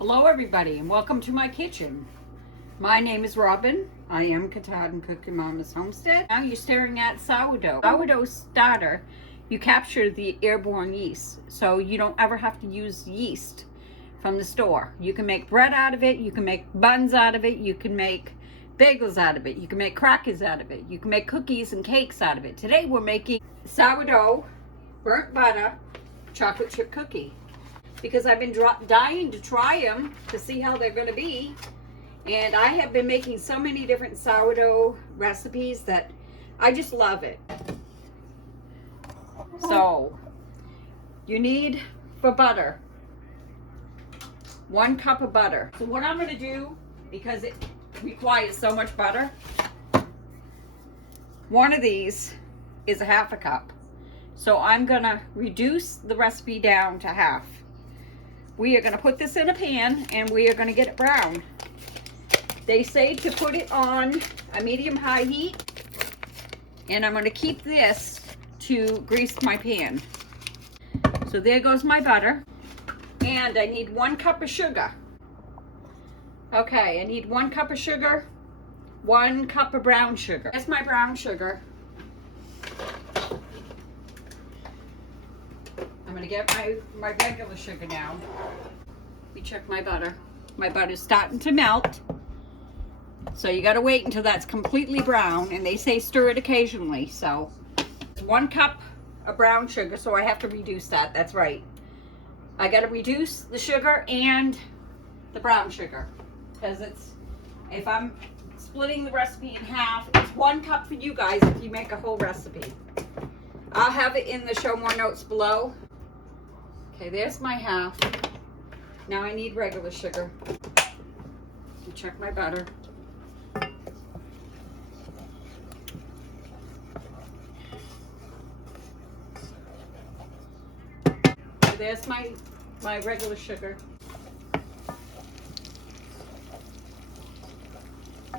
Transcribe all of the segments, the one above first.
Hello everybody and welcome to my kitchen. My name is Robin. I am Katad and Cooking Mama's Homestead. Now you're staring at sourdough. Sourdough starter, you capture the airborne yeast, so you don't ever have to use yeast from the store. You can make bread out of it, you can make buns out of it, you can make bagels out of it, you can make crackers out of it, you can make cookies and cakes out of it. Today we're making sourdough, burnt butter, chocolate chip cookie. Because I've been dying to try them to see how they're going to be. And I have been making so many different sourdough recipes that I just love it. So, you need, for butter, 1 cup of butter. So what I'm going to do, because it requires so much butter, one of these is a 1/2 cup. So I'm going to reduce the recipe down to half. We are going to put this in a pan and we are going to get it brown. They say to put it on a medium-high heat, and I'm going to keep this to grease my pan. So there goes my butter, and I need 1 cup of sugar. Okay, I need 1 cup of sugar, 1 cup of brown sugar. That's my brown sugar. I'm going to get my regular sugar now. Let me check my butter. My butter's starting to melt. So you got to wait until that's completely brown. And they say stir it occasionally. So it's 1 cup of brown sugar. So I have to reduce that. That's right. I got to reduce the sugar and the brown sugar. Because if I'm splitting the recipe in half, it's 1 cup for you guys if you make a whole recipe. I'll have it in the show more notes below. Okay, there's my half. Now I need regular sugar. Check my butter. So there's my regular sugar.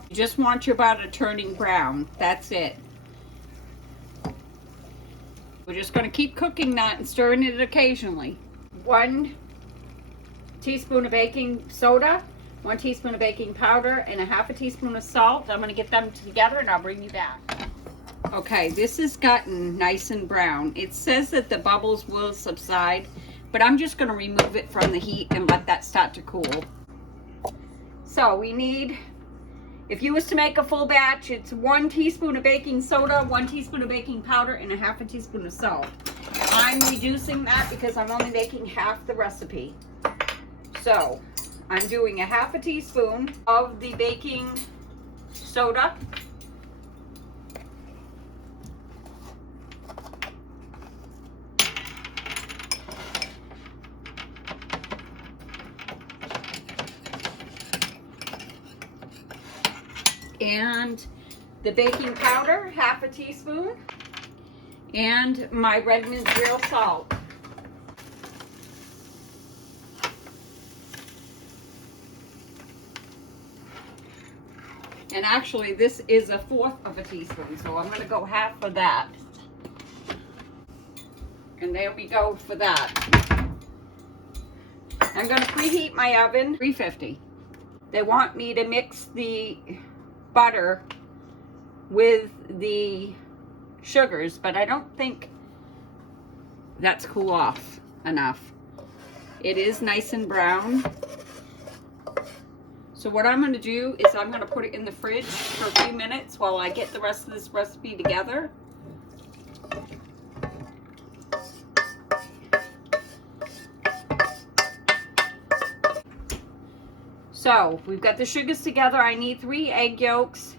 You just want your butter turning brown. That's it. We're just going to keep cooking that and stirring it occasionally. 1 teaspoon of baking soda, 1 teaspoon of baking powder, and a 1/2 teaspoon of salt. I'm going to get them together and I'll bring you back. Okay, this has gotten nice and brown. It says that the bubbles will subside, but I'm just going to remove it from the heat and let that start to cool. So we need, if you was to make a full batch, it's 1 teaspoon of baking soda, 1 teaspoon of baking powder, and a 1/2 teaspoon of salt. I'm reducing that because I'm only making half the recipe. So I'm doing a 1/2 teaspoon of the baking soda. And the baking powder, 1/2 teaspoon, and my Redmond's real salt. And actually this is a 1/4 teaspoon, so I'm going to go half of that. And there we go for that. I'm going to preheat my oven, 350. They want me to mix the butter with the sugars, but I don't think that's cool off enough. It is nice and brown. So what I'm going to do is I'm going to put it in the fridge for a few minutes while I get the rest of this recipe together. So we've got the sugars together. I need 3 egg yolks,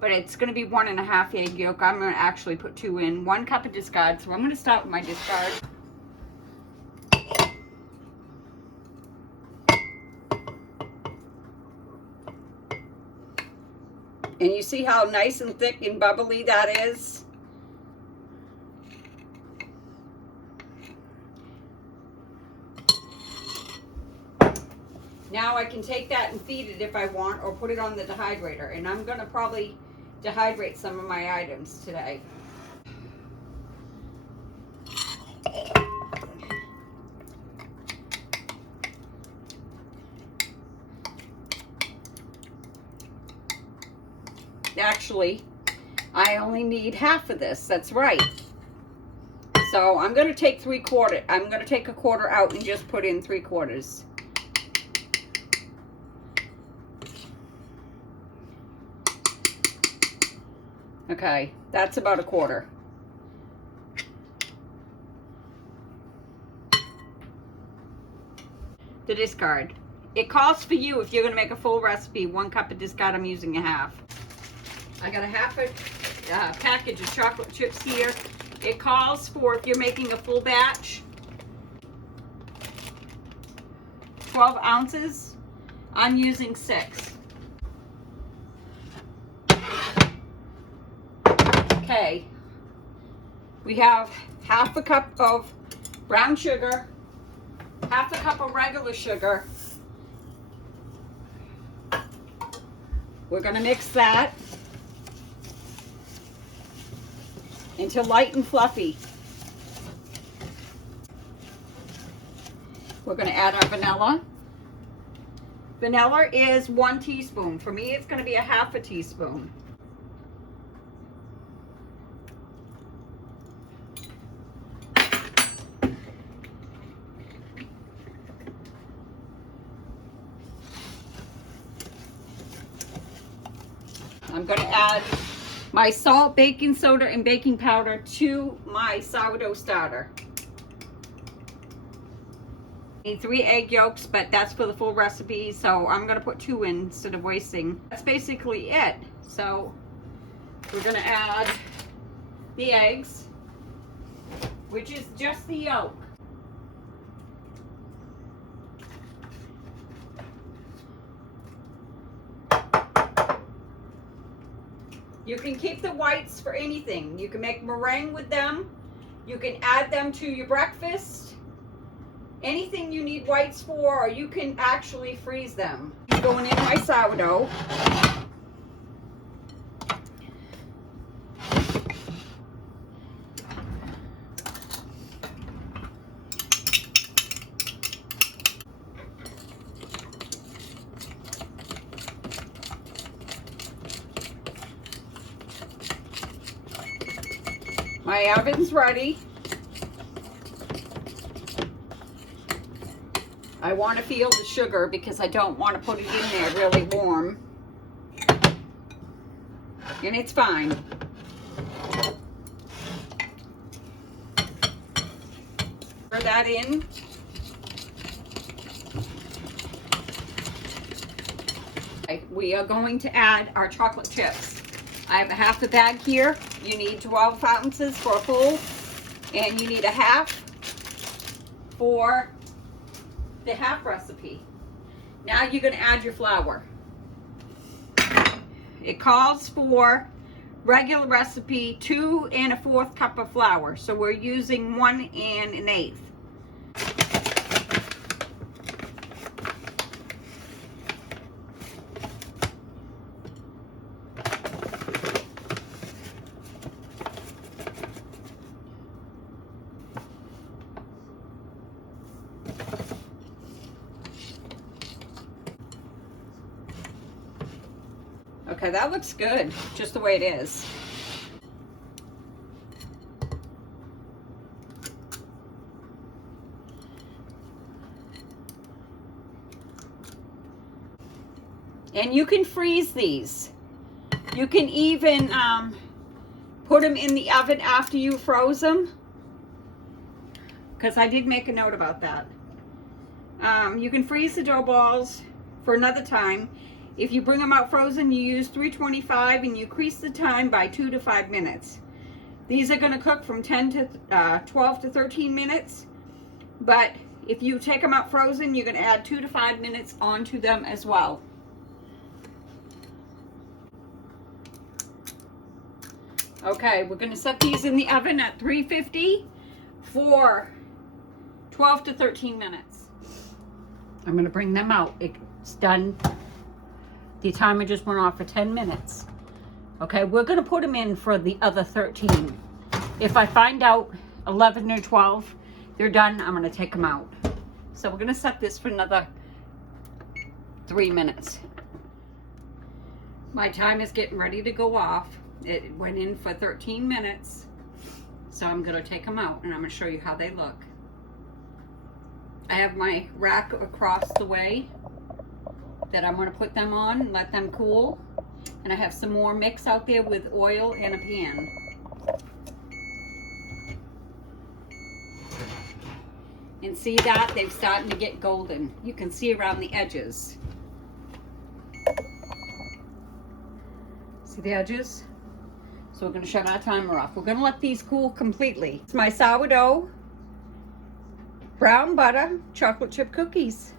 but it's going to be 1 1/2 egg yolk. I'm going to actually put 2 in. 1 cup of discard. So I'm going to start with my discard. And you see how nice and thick and bubbly that is? Now I can take that and feed it if I want, or put it on the dehydrator. And I'm going to probably dehydrate some of my items today. Actually, I only need half of this. That's right. So I'm going to take 3/4. I'm going to take a quarter out and just put in 3/4. Okay, that's about a quarter. The discard. It calls for you, if you're going to make a full recipe, 1 cup of discard. I'm using a half. I got a half a package of chocolate chips here. It calls for, if you're making a full batch, 12 ounces. I'm using 6. Okay. We have half a cup of brown sugar, half a cup of regular sugar. We're going to mix that until light and fluffy. We're going to add our vanilla. Vanilla is 1 teaspoon. For me, it's going to be a half a teaspoon. I'm going to add my salt, baking soda, and baking powder to my sourdough starter. I need 3 egg yolks, but that's for the full recipe, so I'm going to put 2 in instead of wasting. That's basically it. So we're going to add the eggs, which is just the yolk. You can keep the whites for anything. You can make meringue with them. You can add them to your breakfast. Anything you need whites for, or you can actually freeze them. Going in my sourdough. My oven's ready. I want to feel the sugar because I don't want to put it in there really warm. And it's fine. Pour that in. Okay, we are going to add our chocolate chips. I have a half a bag here. You need 12 ounces for a full, and you need a half for the half recipe. Now you're going to add your flour. It calls for regular recipe 2 1/4 cup of flour, so we're using 1 1/8. Okay, that looks good, just the way it is. And you can freeze these. You can even put them in the oven after you froze them, because I did make a note about that. You can freeze the dough balls for another time. If you bring them out frozen, you use 325 and you increase the time by 2 to 5 minutes. These are going to cook from 10 to 12 to 13 minutes. But if you take them out frozen, you're going to add 2 to 5 minutes onto them as well. Okay, we're going to set these in the oven at 350 for 12 to 13 minutes. I'm going to bring them out. It's done. The timer just went off for 10 minutes. Okay, we're going to put them in for the other 13. If I find out 11 or 12, they're done, I'm going to take them out. So we're going to set this for another 3 minutes. My time is getting ready to go off. It went in for 13 minutes. So I'm going to take them out and I'm going to show you how they look. I have my rack across the way that I'm going to put them on and let them cool. And I have some more mix out there with oil and a pan. And see that? They're starting to get golden. You can see around the edges. See the edges? So we're going to shut our timer off. We're going to let these cool completely. It's my sourdough, brown butter, chocolate chip cookies.